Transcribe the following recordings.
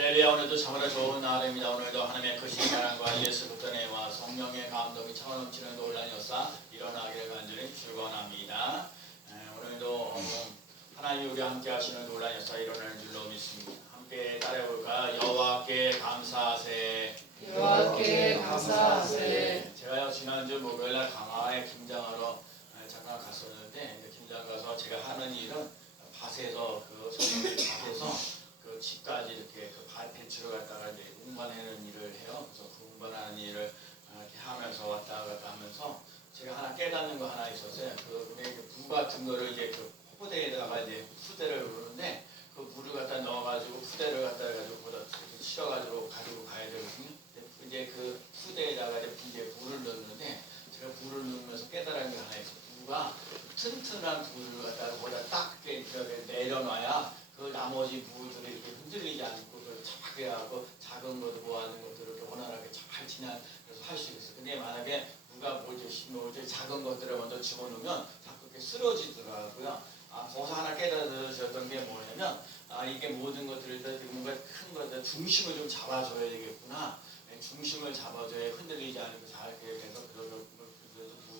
할렐루야. 오늘도 참으로 좋은 날입니다. 오늘도 하나님의 크신 사랑과 예수부터 은혜와 성령의 감동이 차오넘치는 놀라운 역사 일어나기를 간절히 축원합니다. 오늘도 하나님이 우리와 함께 하시는 놀라운 역사 일어날 줄로 믿습니다. 함께 따라해볼까? 여호와께 감사하세. 여호와께 감사하세. 제가요 지난주 목요일날 강화에 김장하러 잠깐 갔었는데 김장 가서 제가 하는 일은 밭에서 밭에서 그 집까지 이렇게 그 밭에 갔다가 이제 운반하는 일을 해요. 그래서 그 운반하는 일을 이렇게 하면서 왔다 갔다 하면서 제가 하나 깨닫는 거 하나 있었어요. 근데 부 같은 거를 이제 그 포대에다가 이제 푸대를 넣는데 그 물을 갖다 넣어가지고 푸대를 갖다 해가지고 보다 실어가지고 가지고 가야 되거든요. 이제 그 푸대에다가 이제 물을 넣는데 제가 물을 넣으면서 깨달은 게 하나 있어요. 부가 튼튼한 부를 갖다가 거기다 딱 내려놔야 그 나머지 부들이 이렇게 흔들리지 않고 착하게 하고 작은 것도 모아는 것도 이렇게 원활하게 잘 그래서 할 수 있어요. 근데 만약에 누가 뭐지 작은 것들을 먼저 집어넣으면 자꾸 이렇게 쓰러지더라고요. 거기서 하나 깨달으셨던 게 뭐냐면 이게 모든 것들을 뭔가 큰 것들 중심을 좀 잡아줘야 되겠구나. 중심을 잡아줘야 흔들리지 않고 잘 해서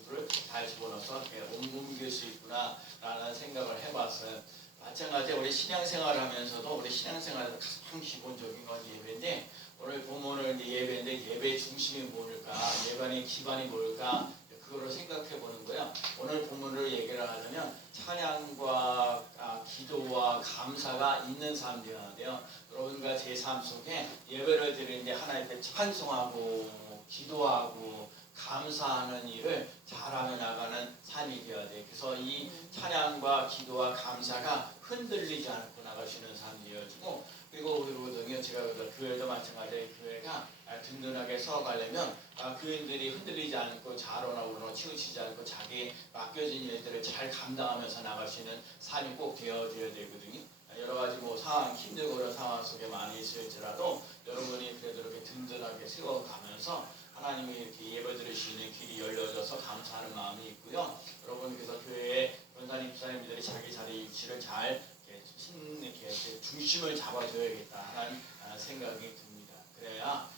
부들을 잘 집어넣어서 옮길 수 있구나라는 생각을 해봤어요. 마찬가지로 우리 신앙생활을 하면서도 우리 신앙생활에서 가장 기본적인 건 예배인데 오늘 본문은 예배인데 예배의 중심이 뭘까? 예배의 기반이 뭘까? 그거를 생각해 보는 거예요. 오늘 본문을 얘기를 하자면 찬양과 기도와 감사가 있는 삶 되어야 돼요. 여러분과 제 삶 속에 예배를 드리는데 하나님께 찬송하고 기도하고 감사하는 일을 잘하며 나가는 삶이 되어야 돼. 그래서 이 찬양과 기도와 감사가 흔들리지 않고 나가시는 삶이 되어지고 그리고 제가 교회도 마찬가지로 교회가 든든하게 서가려면 교인들이 흔들리지 않고 자로나 치우치지 않고 자기 맡겨진 일들을 잘 감당하면서 나가시는 삶이 꼭 되어져야 되거든요. 여러 가지 상황, 힘들고 그런 상황 속에 많이 있을지라도 여러분이 그래도 이렇게 든든하게 세워가면서 하나님이 이렇게 예배 드릴 수 있는 길이 열려져서 감사하는 마음이 있고요. 여러분 그래서 교회에 권사님, 집사님들이 자기 자리 위치를 잘 이렇게 중심을 잡아줘야겠다는 생각이 듭니다. 그래야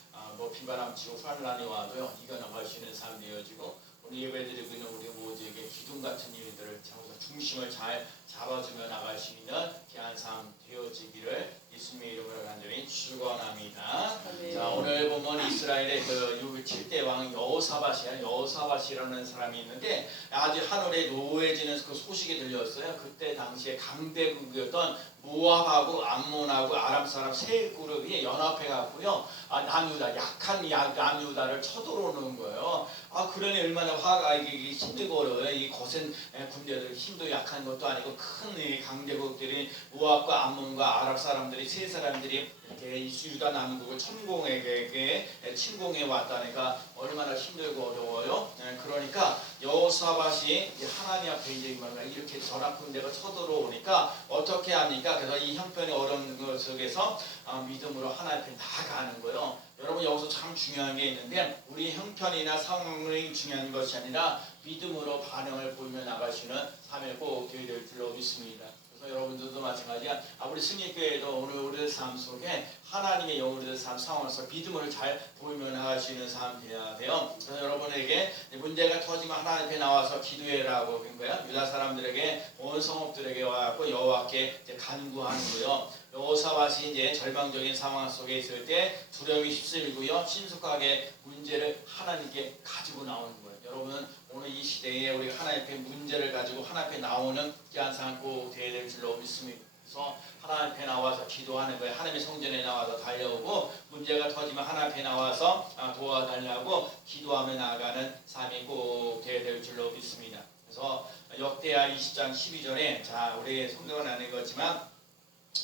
비바람 치고 환란이 와도요 이겨나갈 수 있는 삶이 되어지고 오늘 예배드리고 있는 우리 모두에게 기둥 같은 일들을 중심을 잘 잡아주며 나갈 수 있는 귀한 삶 되어지기를 예수님의 이름으로 간절히 축원합니다. 자, 오늘 보면 이스라엘의 그 7대 왕 여호사밧이라는 사람이 있는데 아주 하늘에 노해지는 그 소식이 들렸어요. 그때 당시에 강대국이었던 모압하고 암몬하고 아람 사람 세 그룹이 연합해갖고요 남유다 약한 남유다를 쳐들어오는 거예요. 그러니 얼마나 화가 이게 힘들고 어려워요. 이 거센 군대들 힘도 약한 것도 아니고 큰 강대국들이 모압과 암몬과 아랍 사람들이 세 사람들이 이렇게 유다 남국을 천공에게 침공해 왔다니까 얼마나 힘들고 어려워요. 그러니까 여호사밧이 하나님 앞에 이렇게 전합 군대가 쳐들어오니까 어떻게 합니까? 그래서 이 형편이 어려운 것 속에서 믿음으로 하나님 앞에 나아가는 거예요. 여러분 여기서 참 중요한 게 있는데 우리 형편이나 상황이 중요한 것이 아니라 믿음으로 반응을 보이며 나가시는 삶을 꼭 되어야 될 줄로 믿습니다. 그래서 여러분들도 마찬가지야. 우리 승리교회도 오늘 우리의 삶 속에 하나님의 영으로의 삶 상황에서 믿음을 잘 보이며 나가시는 삶 되어야 돼요. 그래서 여러분에게 문제가 터지면 하나님 앞에 나와서 기도해라고 그런 거야. 유다 사람들에게 온 성읍들에게 와갖고 여호와께 간구하는 거예요. 여호사밧이 이제 절망적인 상황 속에 있을 때 두려움이 휩쓸고요 신속하게 문제를 하나님께 가지고 나오는 거예요. 여러분 오늘 이 시대에 우리가 하나님 앞에 문제를 가지고 하나님 앞에 나오는 귀한 삶 꼭 되어야 될 줄로 믿습니다. 그래서 하나님 앞에 나와서 기도하는 거예요. 하나님의 성전에 나와서 달려오고 문제가 터지면 하나님 앞에 나와서 도와달라고 기도하며 나아가는 삶이 꼭 되어야 될 줄로 믿습니다. 그래서 역대하 20장 12절에 자 우리 성경은 안 읽었지만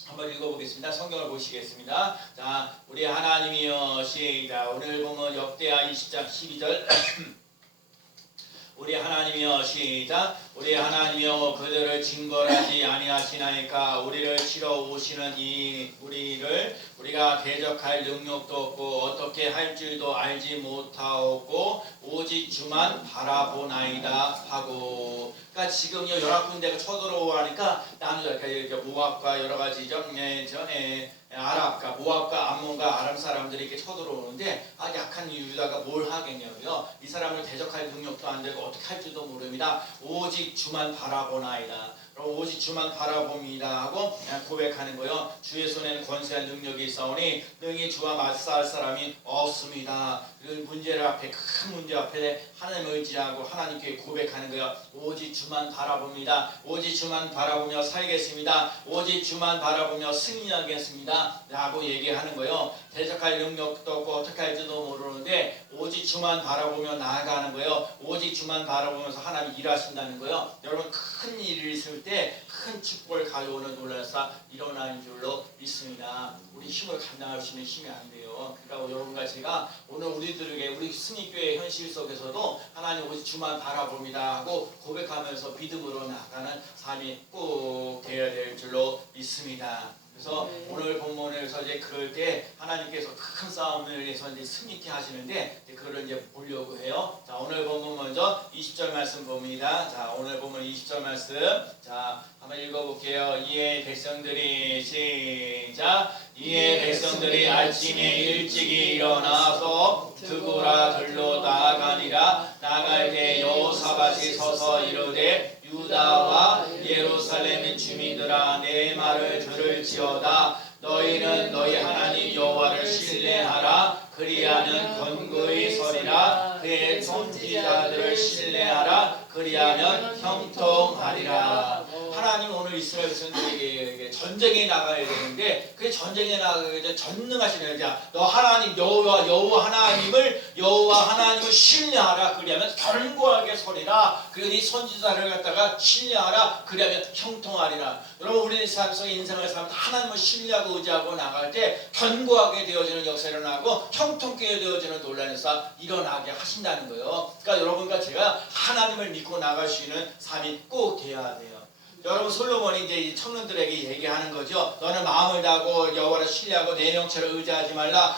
한번 읽어보겠습니다. 성경을 보시겠습니다. 자, 우리 하나님이여 시작. 오늘 보면 역대하 20장 12절 우리 하나님이여 시작. 우리 하나님이여 그들을 징벌하지 아니하시나이까. 우리를 치러 오시는 이 우리가 대적할 능력도 없고 어떻게 할 줄도 알지 못하고 오직 주만 바라보나이다 하고. 그러니까 지금 여러 군데가 쳐들어오니까 나누자. 모압과 여러 가지 아랍과 모압과 암몬과 아람 사람들이 이렇게 쳐들어오는데 약한 유다가 뭘 하겠냐고요. 이 사람을 대적할 능력도 안 되고 어떻게 할 줄도 모릅니다. 오직 주만 바라보나이다. 오직 주만 바라봅니다 하고 고백하는 거예요. 주의 손에는 권세한 능력이 있사오니 능히 주와 맞서할 사람이 없습니다. 그 문제를 앞에, 큰 문제 앞에 하나님을 의지하고 하나님께 고백하는 거예요. 오직 주만 바라봅니다. 오직 주만 바라보며 살겠습니다. 오직 주만 바라보며 승리하겠습니다 라고 얘기하는 거예요. 대적할 능력도 없고 어떻게 할지도 모르는데 오직 주만 바라보며 나아가는 거예요. 오직 주만 바라보면서 하나님 일하신다는 거예요. 여러분, 큰 일이 있을 때 큰 축복을 가져오는 놀라운 사 일어나는 줄로 믿습니다. 우리 힘을 감당할 수 있는 힘이 안 돼요. 그러니까 여러분과 제가 오늘 우리 승리교회 현실 속에서도 하나님 오직 주만 바라봅니다 하고 고백하면서 믿음으로 나아가는 삶이 꼭 되어야 될 줄로 믿습니다. 그래서 오늘 본문에서 이제 그럴 때 하나님께서 큰 싸움을 위해서 이제 승리케 하시는데 그걸 이제 보려고 해요. 자, 오늘 본문 먼저 20절 말씀 봅니다. 자, 오늘 본문 20절 말씀. 자, 한번 읽어볼게요. 이에 백성들이 시작. 이에 백성들이 아침에 일찍이 일어나서 드보라 들로 나아가니라. 나아갈 때 여호사밧이 서서 이르되 유다와 예루살렘의 주민들아 내 말을 들을지어다. 너희는 너희 하나님 여호와를 신뢰하라. 그리하면 건고히 서리라. 그의 선지자들을 신뢰하라. 그리하면 형통하리라. 하나님 오늘 이스라엘 백성들에게 전쟁에 나가야 되는데 그 전쟁에 나가기 전에 전능하시는 자, 너 하나님 여호와 하나님을 신뢰하라. 그리하면 견고하게 서리라. 그리고 네 선지자를 갖다가 신뢰하라. 그리하면 형통하리라. 여러분, 우리 삶 속에 인생을 살면서 하나님을 신뢰하고 의지하고 나갈 때 견고하게 되어지는 역사가 일어나고 형통케 되어지는 놀라운 역사 일어나게 하신다는 거예요. 그러니까 여러분과 제가 하나님을 믿고 나갈 수 있는 삶이 꼭 돼야 돼요. 여러분, 솔로몬이 이제 청년들에게 얘기하는 거죠. 너는 마음을 다하고 여호와를 신뢰하고 내 명체를 의지하지 말라.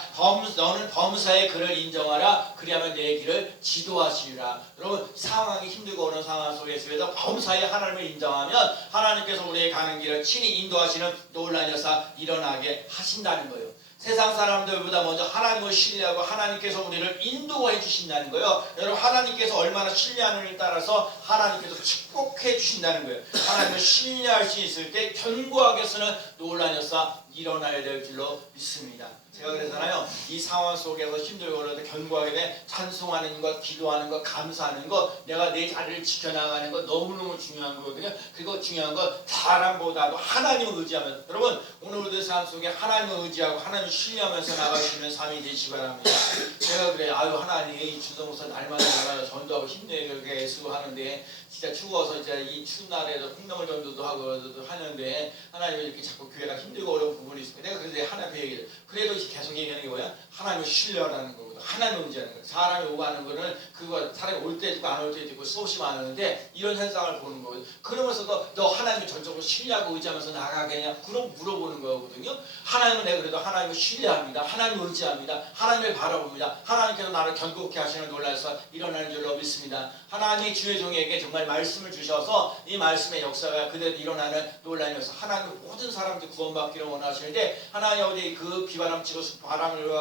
너는 범사의 그를 인정하라. 그리하면 내 길을 지도하시리라. 여러분, 상황이 힘들고 어느 상황 속에서 범사의 하나님을 인정하면 하나님께서 우리의 가는 길을 친히 인도하시는 놀라운 역사 일어나게 하신다는 거예요. 세상 사람들보다 먼저 하나님을 신뢰하고 하나님께서 우리를 인도해 주신다는 거예요. 여러분, 하나님께서 얼마나 신뢰하느냐에 따라서 하나님께서 축복해 주신다는 거예요. 하나님을 신뢰할 수 있을 때 견고하게 서는 놀라운 역사 일어나야 될 줄로 믿습니다. 제가 그러잖아요. 이 상황 속에서 힘들고 그럴 때 견고하게 돼 찬송하는 것, 기도하는 것, 감사하는 것, 내가 내 자리를 지켜나가는 것 너무너무 중요한 거거든요. 그리고 중요한 건 사람보다도 하나님을 의지하면, 여러분 오늘 우리들 삶 속에 하나님을 의지하고 하나님을 신뢰하면서 나가시는 삶이 되시기 바랍니다. 제가 그래요. 하나님 주성부서 날마다 전도하고 힘내게 애쓰고하는데 진짜 추워서 이제 이 추운 날에도 콩나물 전도도 하고 하는데 하나님이 이렇게 자꾸 교회가 힘들고 어려운 부분이 있습니다. 내가 그래서 하나님의 얘기를 그래도 계속 얘기하는 게 뭐야? 하나님을 신뢰하라는 거거든. 하나님을 의지하는 거야. 사람이 오고 하는 거는 그거 사람이 올 때도 있고 안 올 때도 있고 수없이 많은데 이런 현상을 보는 거거든. 그러면서도 너 하나님을 전적으로 신뢰하고 의지하면서 나가겠냐? 그럼 물어보는 거거든요. 하나님은 내가 그래도 하나님을 신뢰합니다. 하나님을 의지합니다. 하나님을 바라봅니다. 하나님께서 나를 견고케 하시는 놀라서 일어나는 줄로 믿습니다. 하나님이 주의 종에게 정말 말씀을 주셔서 이 말씀의 역사가 그대로 일어나는 놀라운 역사. 하나님은 모든 사람들이 구원받기를 원하시는데 하나님 어디 그 비바람 치고 바람을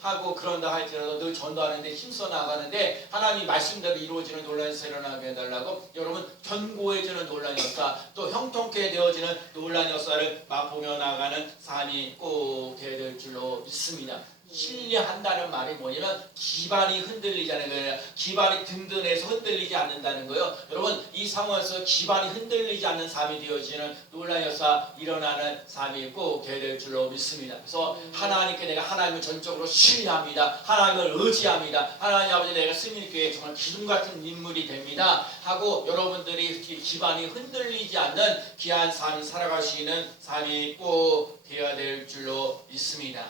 하고 그런다 할지라도 늘 전도하는데 힘써 나가는데 하나님이 말씀대로 이루어지는 놀라운 역사 일어나게 해달라고. 여러분, 견고해지는 놀라운 역사, 또 형통케 되어지는 놀라운 역사를 맛보며 나가는 삶이 꼭 되어야 될 줄로 믿습니다. 신뢰한다는 말이 뭐냐면 기반이 흔들리지 않는 거예요. 기반이 든든해서 흔들리지 않는다는 거예요. 여러분, 이 상황에서 기반이 흔들리지 않는 삶이 되어지는 놀라운 역사 일어나는 삶이 꼭 되어야 될 줄로 믿습니다. 그래서 하나님께 내가 하나님을 전적으로 신뢰합니다. 하나님을 의지합니다. 하나님 아버지, 내가 승리교회 정말 기둥 같은 인물이 됩니다 하고 여러분들이 기반이 흔들리지 않는 귀한 삶이 살아갈 수 있는 삶이 꼭 되어야 될 줄로 믿습니다.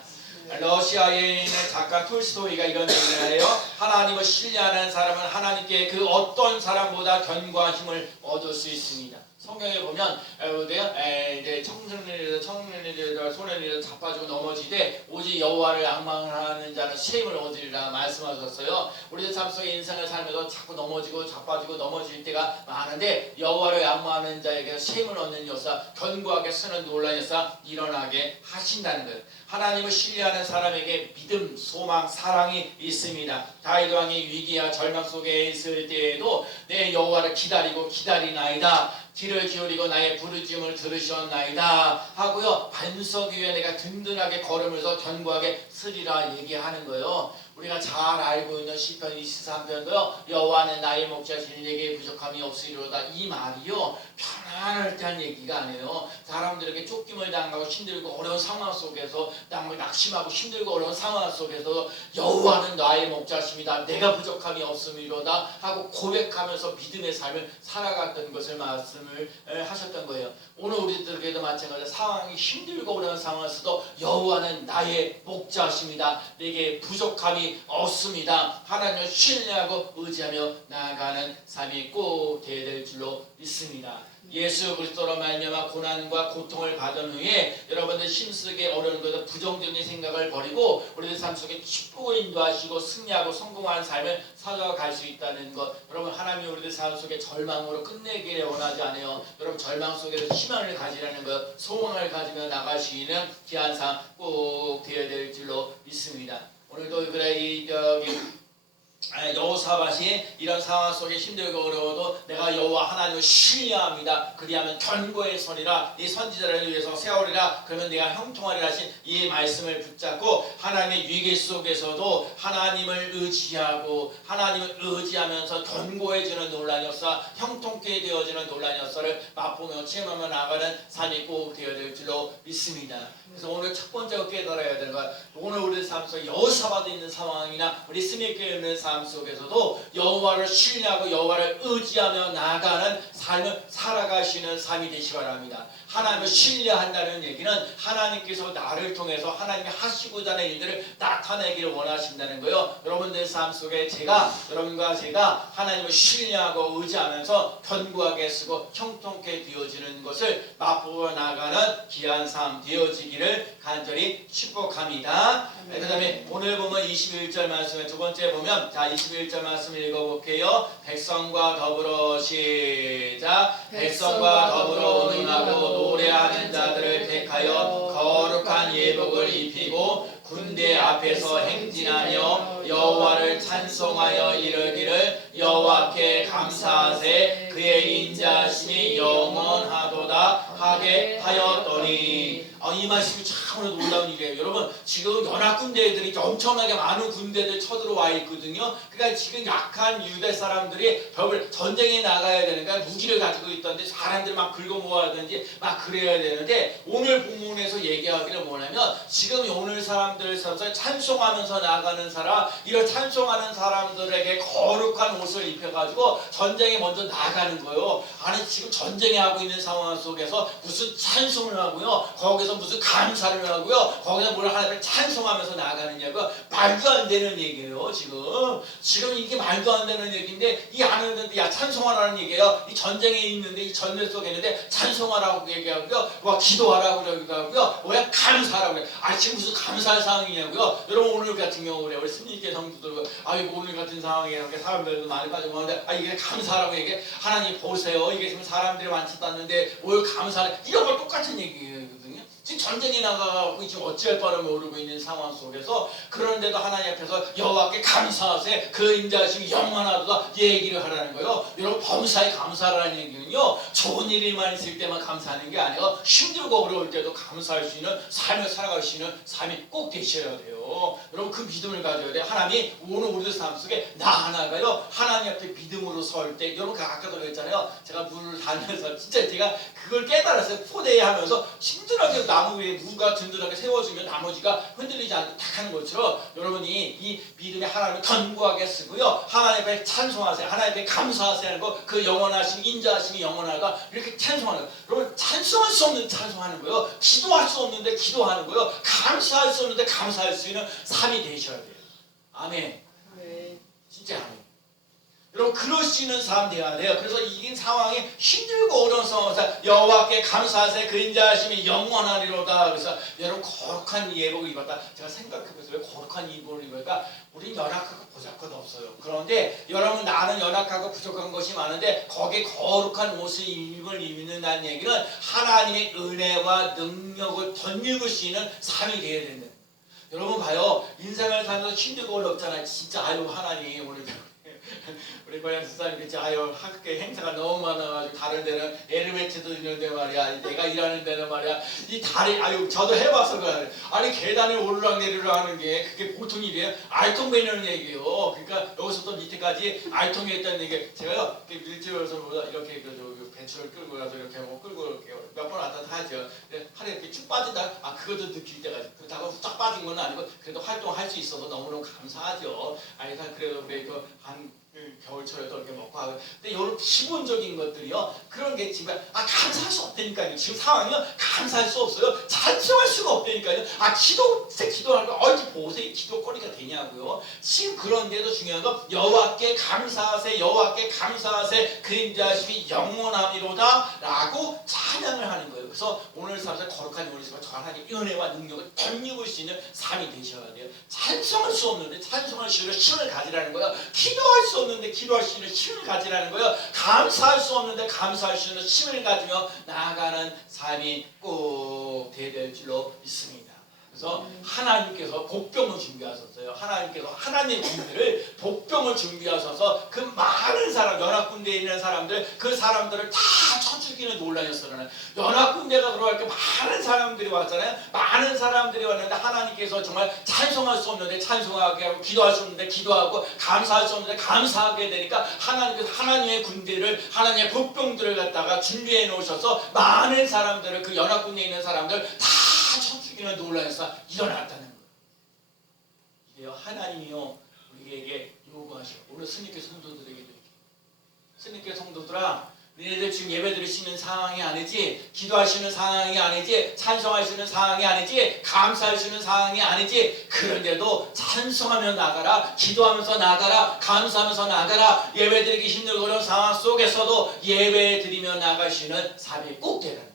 러시아에 있는 작가 톨스토이가 이런 얘기를 해요. 하나님을 신뢰하는 사람은 하나님께 그 어떤 사람보다 견고한 힘을 얻을 수 있습니다. 성경에 보면 이제 청년이들 소년이들 자빠지고 넘어지되 오직 여호와를 앙망하는 자는 쉼을 얻으리라 말씀하셨어요. 우리들 삶 속에 인생을 살면서 자꾸 넘어지고 자빠지고 넘어질 때가 많은데 여호와를 앙망하는 자에게 쉼을 얻는 역사, 견고하게 서는 놀라운 역사 일어나게 하신다는 거예요. 하나님을 신뢰하는 사람에게 믿음, 소망, 사랑이 있습니다. 다윗 왕이 위기와 절망 속에 있을 때에도 내 여호와를 기다리나이다. 귀를 기울이고 나의 부르짖음을 들으셨나이다 하고요. 반석 위에 내가 든든하게 걸으면서 견고하게 서리라 얘기하는 거예요. 우리가 잘 알고 있는 시편 23편도요. 여호와는 나의 목자시니 내게 부족함이 없으리로다. 이 말이요. 편안할 때 한 얘기가 아니에요. 사람들에게 쫓김을 당하고 힘들고 어려운 상황 속에서 낙심하고 힘들고 어려운 상황 속에서 여호와는 나의 목자십니다. 내가 부족함이 없음이로다 하고 고백하면서 믿음의 삶을 살아갔던 것을 말씀을 하셨던 거예요. 오늘 우리들에게도 마찬가지로 상황이 힘들고 어려운 상황에서도 여호와는 나의 목자십니다. 내게 부족함이 없습니다. 하나님을 신뢰하고 의지하며 나아가는 삶이 꼭 되어야 될 줄로 믿습니다. 예수 그리스도로 말미암아 고난과 고통을 받은 후에 여러분들 힘쓰기 어려운 것에 부정적인 생각을 버리고 우리들 삶 속에 축복을 인도하시고 승리하고 성공하는 삶을 살아갈 수 있다는 것. 여러분 하나님이 우리들 삶 속에 절망으로 끝내기를 원하지 않아요. 여러분 절망 속에서 희망을 가지라는 것, 소망을 가지며 나갈 수 있는 귀한 삶 꼭 되어야 될 줄로 믿습니다. 오늘도 그래 여호사밧이 이런 상황 속에 힘들고 어려워도 내가 여호와 하나님을 신뢰합니다. 그리하면 견고히 서리라. 이 선지자를 위해서 세우리라. 그러면 내가 형통하리라 하신 이 말씀을 붙잡고 하나님의 위기 속에서도 하나님을 의지하고 하나님을 의지하면서 견고해지는 놀라운 역사, 형통케 되어지는 놀라운 역사를 맛보며 체험하며 나가는 삶이 꼭 되어야 될 줄로 믿습니다. 그래서 오늘 첫 번째로 깨달아야 되는 건 오늘 우리 삶 속에 여호사밧이 있는 상황이나 우리 스미크에 있는 삶 속에서도 여호와를 신뢰하고 여호와를 의지하며 나아가는 삶을 살아가시는 삶이 되시기 바랍니다. 하나님을 신뢰한다는 얘기는 하나님께서 나를 통해서 하나님이 하시고자 하는 일들을 나타내기를 원하신다는 거예요. 여러분들 삶 속에 여러분과 제가 하나님을 신뢰하고 의지하면서 견고하게 쓰고 형통케 되어지는 것을 맛보고 나가는 귀한 삶 되어지기를 간절히 축복합니다. 그 다음에 오늘 보면 21절 말씀에 두 번째 보면 21절 말씀 읽어볼게요. 백성과 더불어 시작. 백성과 더불어 의논하고 노래하는 자들을 택하여 거룩한 예복을 입히고 군대 앞에서 행진하며 여호와를 찬송하여 이르기를 여호와께 감사하세 그의 인자하심이 영원하도다 하게 하였더니 이 말씀이 참으로 놀라운 일이에요. 여러분 지금 연합 군대들이 엄청나게 많은 군대들 쳐들어와 있거든요. 그러니까 지금 약한 유대 사람들이 전쟁에 나가야 되니까 무기를 가지고 있던데 사람들 막 긁어 모아야되는지 막 그래야 되는데 오늘 본문에서 얘기하기를 뭐냐면 지금 오늘 사람들 서서 찬송하면서 나가는 사람 이런 찬송하는 사람들에게 거룩한 옷을 입혀가지고 전쟁에 먼저 나가는 거예요. 아니 지금 전쟁에 하고 있는 상황 속에서 무슨 찬송을 하고요. 거기서 무슨 감사를 하고요. 거기서 뭘 하나님을 찬송하면서 나가느냐고 말도 안 되는 얘기예요. 지금 이게 말도 안 되는 얘기인데 이 안에 야 찬송하라는 얘기예요. 이 전쟁에 있는데 이 전쟁 속에 있는데 찬송하라고 얘기하고요. 와 기도하라고 얘기하고요. 뭐야 감사하라고 그래. 지금 무슨 감사할 상황이냐고요. 여러분 오늘 같은 경우 그래 우리 스님께 성도들 오늘 같은 상황에 이렇게 사람들도 많이 빠지고 하는데 이게 감사라고 얘기해. 하나님 보세요. 이게 지금 사람들이 많지 않는데 뭘 감사해. 이런 거 똑같은 얘기거든요. 지금 전쟁에 나가고 지금 어찌할 바를 모르고 있는 상황 속에서 그런데도 하나님 앞에서 여호와께 감사하세 그 인자하심이 영원하도다 얘기를 하라는 거예요. 여러분 범사에 감사라는 얘기는요 좋은 일만 있을 때만 감사하는 게 아니라 힘들고 어려울 때도 감사할 수 있는 삶을 살아갈 수 있는 삶이 꼭 되셔야 돼요. 여러분 그 믿음을 가져야 돼요. 하나님이 오늘 우리들 삶 속에 나 하나가요 하나님 앞에 믿음으로 설 때 여러분 아까도 그랬잖아요. 제가 물을 다니면서 진짜 제가 그걸 깨달았어요. 포대하면서 힘들어도 나무 위에 무가 든든하게 세워지면 나머지가 흔들리지 않고 탁 하는 것처럼 여러분이 이 믿음의 하나님을 견고하게 쓰고요. 하나님 앞에 찬송하세요. 하나님 앞에 감사하세요 하는 거, 그 영원하심, 인자하심이 영원하다. 이렇게 찬송하는 거예요. 여러분 찬송할 수 없는 찬송하는 거예요. 기도할 수 없는데 기도하는 거예요. 감사할 수 없는데 감사할 수 있는 삶이 되셔야 돼요. 아멘. 네. 진짜 아멘. 여러분 그럴 수 있는 사람 되어야 돼요. 그래서 이 상황이 힘들고 어려운 상황에서 여호와께 감사하세요. 그 인자하심이 영원하리로다. 그래서 여러분 거룩한 예복을 입었다. 제가 생각해보세요. 왜 거룩한 예복을 입을까? 우린 연약하고 부족한 없어요. 그런데 여러분 나는 연약하고 부족한 것이 많은데 거기에 거룩한 옷을 입는다는 얘기는 하나님의 은혜와 능력을 덧입을 수 있는 삶이 되어야 된다. 여러분 봐요. 인생을 살면서 힘들고 어렵잖아요. 진짜 아유 하나님 우리 고향 집사님 그치 아유 학교 행사가 너무 많아가지고 다른 데는 엘리베이터도 있는데 말이야 내가 일하는 데는 말이야 이 다리 아유 저도 해봐서 그래 아니 계단을 오르락내리락 하는 게 그게 보통 일이에요. 알통배는 얘기예요. 그러니까 여기서부터 밑에까지 알통이 있다는 얘기. 제가요 밀집에서 이렇게 그 벤츠를 끌고 가서 이렇게 뭐 끌고 이렇게 몇 번 왔다 하죠. 근데 팔에 이렇게 쭉 빠진다. 아 그것도 느낄 때가 그렇다고 쫙 빠진 건 아니고 그래도 활동할 수 있어서 너무너무 감사하죠. 아니 그래도 우리 그한 겨울철에도 이렇게 먹고 하고. 근데 이런 기본적인 것들이요. 그런 게 지금 감사할 수 없다니까요. 지금 상황이요. 감사할 수 없어요. 찬송할 수가 없다니까요. 기도하는 거 어디 보세요. 기도거리가 되냐고요. 지금 그런데도 중요한 건 여호와께 감사하세 여호와께 감사하세 그 인자하심이 영원함이로다 라고 찬양을 하는 거예요. 그래서 오늘 삶에서 거룩한 요리수가 저 하나님의 은혜와 능력을 덧입을 수 있는 삶이 되셔야 돼요. 찬송할 수 없는데 찬송할 수 있는 힘을 가지라는 거예요. 기도할 수 없는데 기도할 수 있는 힘을 가지라는 거예요. 감사할 수 없는데 감사할 수 있는 힘을 가지며 나아가는 삶이 꼭 되어야 줄로 믿습니다. 그래서 하나님께서 복병을 준비하셨어요. 하나님께서 하나님의 군대를 복병을 준비하셔서 그 많은 사람 연합군대에 있는 사람들 그 사람들을 다 쳐죽이는 논란이었어요. 연합군대가 들어갈 때 많은 사람들이 왔잖아요. 많은 사람들이 왔는데 하나님께서 정말 찬송할 수 없는데 찬송하게 하고 기도할 수 없는데 기도하고 감사할 수 없는데 감사하게 되니까 하나님께서 하나님의 군대를 하나님의 복병들을 갖다가 준비해 놓으셔서 많은 사람들을 그 연합군대에 있는 사람들 다 쳐죽이는 논란에서 일어났다는 거예요. 이게요 하나님이요 우리에게 요구하시고 오늘 스님께 성도들에게도 이렇게 스님께 성도들아 너희들 지금 예배 드리시는 상황이 아니지 기도하시는 상황이 아니지 찬송하시는 상황이 아니지 감사하시는 상황이 아니지 그런데도 찬송하며 나가라 기도하면서 나가라 감사하면서 나가라 예배 드리기 힘들고 그런 상황 속에서도 예배 드리며 나가시는 삶이 꼭 되라는 거예요.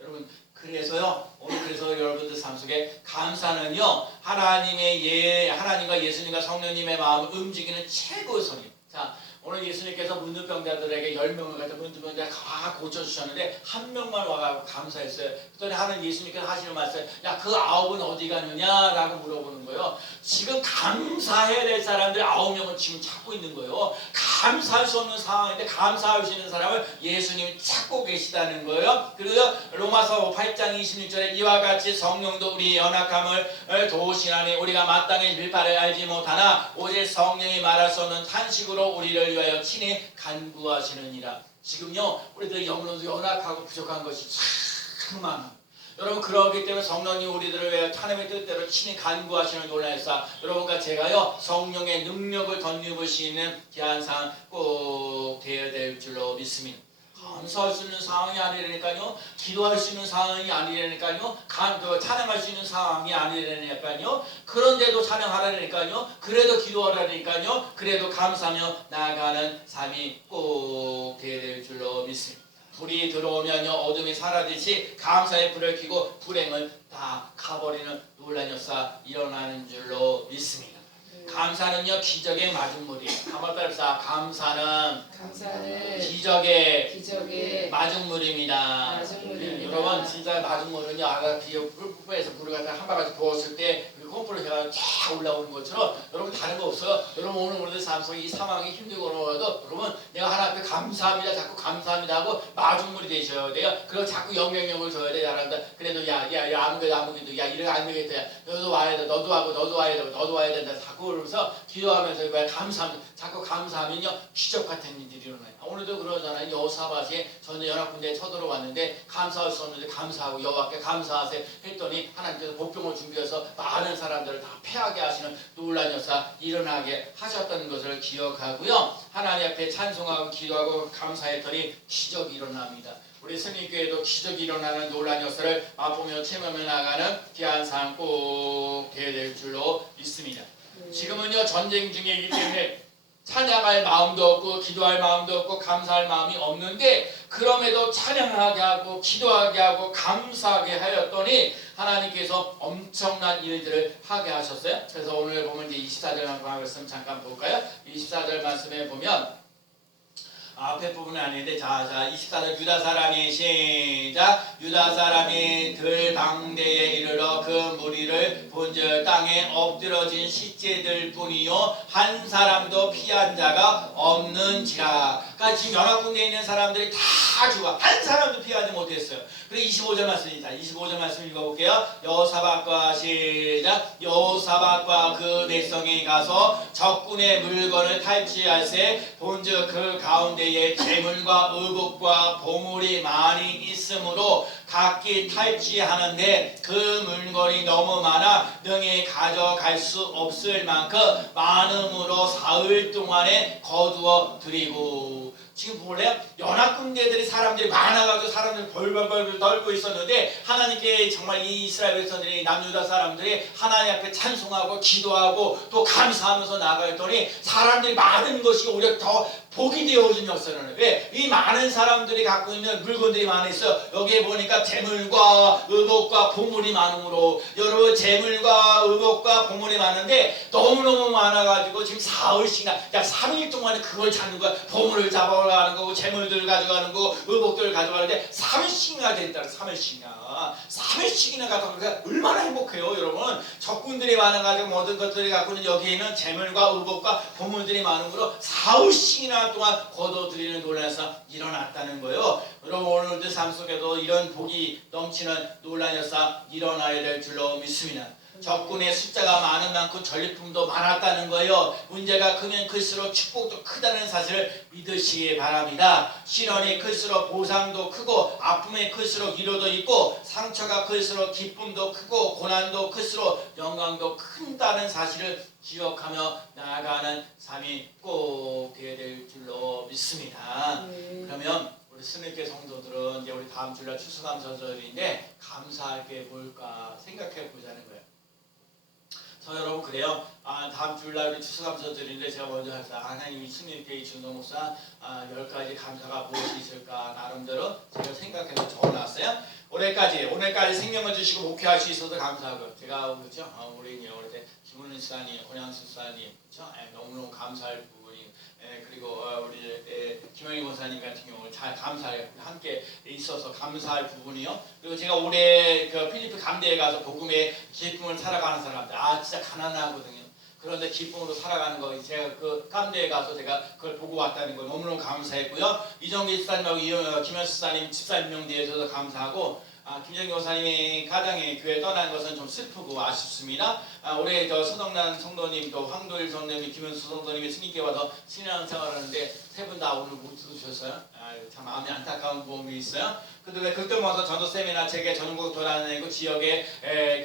여러분 그래서요 오늘 그래서 여러분들 삶 속에 감사는요 하나님과 예수님과 성령님의 마음을 움직이는 최고의 선임. 자 오늘 예수님께서 문둥병자들에게 10명을 갖다 문둥병자 다 고쳐주셨는데 한 명만 와가지고 감사했어요. 그랬더니 하는 예수님께서 하시는 말씀 야 그 9은 어디 가느냐 라고 물어보는 거예요. 지금 감사해야 될 사람들 9명을 지금 찾고 있는 거예요. 감사할 수 없는 상황인데 감사할 수 있는 사람을 예수님이 찾고 계시다는 거예요. 그리고 로마서 8장 26절에 이와 같이 성령도 우리 연약함을 도우시나니 우리가 마땅히 밀파를 알지 못하나 오직 성령이 말할 수 없는 탄식으로 우리를 위하여 친히 간구하시느니라. 지금요 우리들 영혼도 연약하고 부족한 것이 참 많아. 여러분 그러기 때문에 성령님 우리들을 위하여 하나님의 뜻대로 친히 간구하시는 논란에서 여러분과 제가요 성령의 능력을 덧입을 수 있는 기한상 꼭 되어야 될 줄로 믿습니다. 감사할 수 있는 상황이 아니라니까요. 기도할 수 있는 상황이 아니라니까요. 찬양할 수 있는 상황이 아니라니까요. 그런데도 찬양하라니까요. 그래도 기도하라니까요. 그래도 감사하며 나아가는 삶이 꼭 되어야 될 줄로 믿습니다. 불이 들어오면요 어둠이 사라지시 감사의 불을 켜고 불행을 다 가버리는 논란이었사 일어나는 줄로 믿습니다. 감사는요 기적의 마중물이에요. 한번 따라서 감사는 기적의 마중물입니다. 여러분 진짜 마중물은요 아까 뿔에서 불을 갖다 한 바가지 부었을 때 콩불을 제가 쫙 올라오는 것처럼 여러분 다른 거 없어요. 여러분 오늘 우리들 삶 속에 이 상황이 힘들고 어려워도 여러분 내가 하나님 앞에 감사합니다 자꾸 감사합니다 하고 마중물이 되셔야 돼요. 그리고 자꾸 영향력을 줘야 돼요. 그래도 야 야 아무개도 야 이래 안 되겠다. 야, 너도 와야 돼. 너도 하고 너도 와야 되고 너도 와야 된다. 자꾸 그러면서 기도하면서 왜 감사하면 자꾸 감사하면요 기적 같은 일들이 일어나요. 오늘도 그러잖아요. 여호사밧이 저는 연합군대에 쳐들어왔는데 감사할 수 없는데 감사하고 여호와께 감사하세요 했더니 하나님께서 복병을 준비해서 많은 사람들을 다 패하게 하시는 놀란 역사 일어나게 하셨던 것을 기억하고요. 하나님 앞에 찬송하고 기도하고 감사했더니 기적이 일어납니다. 우리 승리교회도 기적이 일어나는 놀란 역사를 맛보며 체험하며 나가는 귀한 삶 꼭 되어야 될 줄로 믿습니다. 지금은요 전쟁 중이기 때문에 찬양할 마음도 없고 기도할 마음도 없고 감사할 마음이 없는데 그럼에도 찬양하게 하고 기도하게 하고 감사하게 하였더니 하나님께서 엄청난 일들을 하게 하셨어요. 그래서 오늘 보면 이제 24절 말씀 잠깐 볼까요? 24절 말씀에 보면 앞에 부분은 아닌데 자 24절 유다 사람이 시작 유다 사람이 들방대에 이르러 그 무리를 본즉 땅에 엎드러진 시체들 뿐이요 한 사람도 피한 자가 없는지라. 그러니까 지금 연합군대에 있는 사람들이 다 죽어 한 사람도 피하지 못했어요. 그리고 25절 말씀입니다. 25절 말씀 읽어볼게요. 여호사밧과 시작 여호사밧과 그 백성이 가서 적군의 물건을 탈취할세 본즉 그 가운데에 재물과 의복과 보물이 많이 있으므로 각기 탈취하는데 그 물건이 너무 많아 능히 가져갈 수 없을 만큼 많음으로 사흘 동안에 거두어 드리고. 지금 볼래요? 연합군대들이 사람들이 많아가지고 사람들이 벌벌벌 떨고 있었는데 하나님께 정말 이 이스라엘 백성들이 남유다 사람들이 하나님 앞에 찬송하고 기도하고 또 감사하면서 나가했더니 사람들이 많은 것이 오히려 더 복이 되어진 역사는 왜? 이 많은 사람들이 갖고 있는 물건들이 많이 있어요. 여기에 보니까 재물과 의복과 보물이 많으므로 여러분 재물과 의복과 보물이 많은데 너무너무 많아가지고 지금 사흘씩이나 약 3일 동안에 그걸 찾는 거야. 보물을 잡아가는 거고 재물들 가져가는 거 의복들을 가져가는데 3일씩이나 됐다. 3일씩이나 가다 보니까 얼마나 행복해요 여러분. 적군들이 많아가지고 모든 것들이 갖고 있는 여기에 있는 재물과 의복과 보물들이 많으므로 사흘씩이나 동안 거둬들이는 놀라서 일어났다는 거예요. 여러분 오늘도 삶 속에도 이런 복이 넘치는 놀란 역사 일어나야 될 줄로 믿습니다. 적군의 숫자가 많은 만큼 전리품도 많았다는 거예요. 문제가 크면 클수록 축복도 크다는 사실을 믿으시기 바랍니다. 시련이 클수록 보상도 크고 아픔이 클수록 위로도 있고 상처가 클수록 기쁨도 크고 고난도 클수록 영광도 큰다는 사실을 기억하며 나아가는 삶이 꼭 되어야 될 줄로 믿습니다. 그러면 우리 스님께 성도들은 이제 우리 다음 주일날 추수감사절인데 감사할 게 뭘까 생각해 보자는 거예요. 여러분 그래요. 다음 주일날 우리 추수감사절인데 제가 먼저 할까 하나님이 스님께 주는 목사 10가지 감사가 무엇이 있을까 나름대로 제가 생각해서 적어놨어요. 오늘까지 생명을 주시고 목회할 수 있어서 감사하고 제가 그렇죠. 우리 어릴 때 김은희 수사님, 권양수 수사님 그렇죠. 너무너무 감사할 부분이 그리고 우리 김영희 권사님 같은 경우는 잘 감사해 함께 있어서 감사할 부분이요. 그리고 제가 올해 그 필리핀 감대에 가서 복음의 기쁨을 살아가는 사람들 진짜 가난하거든요. 그런데 기쁨으로 살아가는 거 제가 그 감대에 가서 제가 그걸 보고 왔다는 거 너무너무 감사했고요. 이정기 집사님하고 김현수 집사님 집사 임명대에 저도 감사하고 김정기 목사님이 가장의 교회 떠난 것은 좀 슬프고 아쉽습니다. 올해 저 서덕란 성도님 또 황도일 성도님 김현수 성도님이 스님께 와서 신앙생활을 하는데 세 분 다 오늘 못 들으셨어요. 참 마음이 안타까운 부분이 있어요. 그런데 그때 와서 전도 세미나 제게 전국 돌아다니고 지역의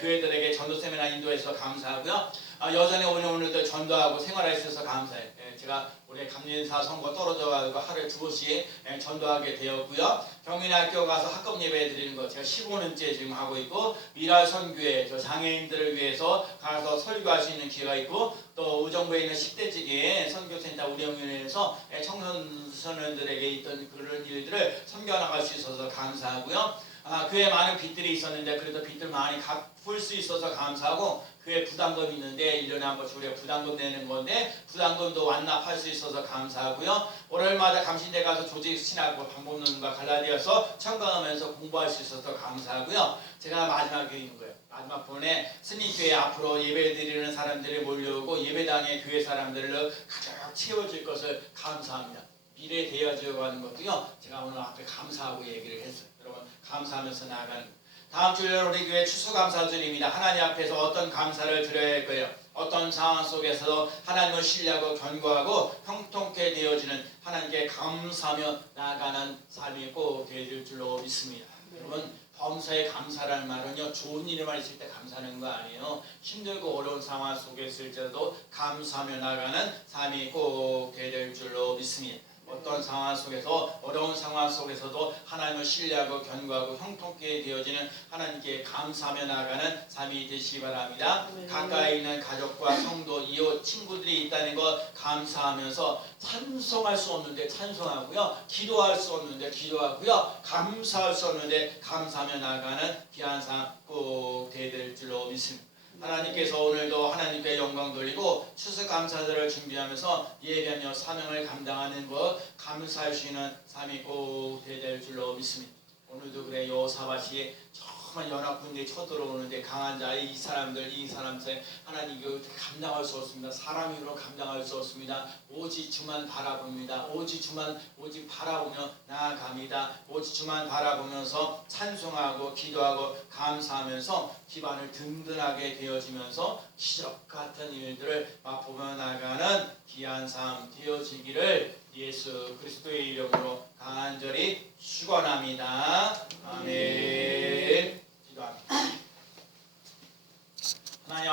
교회들에게 전도 세미나 인도해서 감사하고요. 여전히 오늘도 전도하고 생활할 수 있어서 감사해요. 제가 올해 감리인사 선거 떨어져가지고 하루에 2번씩 전도하게 되었고요. 경민학교 가서 학급 예배 드리는 거 제가 15년째 지금 하고 있고 미랄 선교회 저 장애인들을 위해서 가서 설교할 수 있는 기회가 있고 또 의정부에 있는 10대지기 선교센터 우령위원회에서 청소년들에게 있던 그런 일들을 섬겨나갈 수 있어서 감사하고요. 교회에 많은 빚들이 있었는데 그래도 빚들 많이 갚을 수 있어서 감사하고 교회 부담금 있는데 1년에 한 번씩 우리가 부담금 내는 건데 부담금도 완납할 수 있어서 감사하고요. 월요일마다 감신대 가서 조직 신학과 방법론과 갈라디아서 청강하면서 공부할 수 있어서 감사하고요. 제가 마지막에 있는 거예요. 마지막 번에 스님교회 앞으로 예배 드리는 사람들이 몰려오고 예배당의 교회 사람들을 가득 채워줄 것을 감사합니다. 미래 되어져 가는 것도요. 제가 오늘 앞에 감사하고 얘기를 했어요. 여러분 감사하면서 나아가는 다음 주일은 우리 교회 추수감사절입니다. 하나님 앞에서 어떤 감사를 드려야 할 거예요. 어떤 상황 속에서도 하나님을 신뢰하고 견고하고 형통케 되어지는 하나님께 감사하며 나아가는 삶이 꼭 되어질 줄로 믿습니다. 여러분, 범사에 감사라는 말은요, 좋은 일만 있을 때 감사하는 거 아니에요. 힘들고 어려운 상황 속에 있을 때도 감사하며 나아가는 삶이 꼭 되어질 줄로 믿습니다. 어떤 상황 속에서 어려운 상황 속에서도 하나님을 신뢰하고 견고하고 형통케 되어지는 하나님께 감사하며 나아가는 삶이 되시기 바랍니다. 아멘. 가까이 있는 가족과 성도, 이웃, 친구들이 있다는 것 감사하면서 찬송할 수 없는데 찬송하고요, 기도할 수 없는데 기도하고요, 감사할 수 없는데 감사하며 나아가는 귀한 삶 꼭 되될 줄로 믿습니다. 하나님께서 오늘도 하나님께 영광 돌리고 추수감사절을 준비하면서 예배하며 사명을 감당하는 것 감사할 수 있는 삶이 꼭 되될 줄로 믿습니다. 오늘도 그래, 여호사밧이 정말 연합군대에 쳐들어오는데 강한 자 이 사람들 하나님 이거 어떻게 감당할 수 없습니다. 사람 힘으로 감당할 수 없습니다. 오직 주만 바라봅니다. 오직 바라보며 나아갑니다. 오직 주만 바라보면서 찬송하고 기도하고 감사하면서 기반을 든든하게 되어지면서 기적 같은 일들을 맛보며 나가는 귀한 삶 되어지기를 예수 그리스도의 이름으로 간절히 축원합니다. 아멘. 기도합니다. 하나님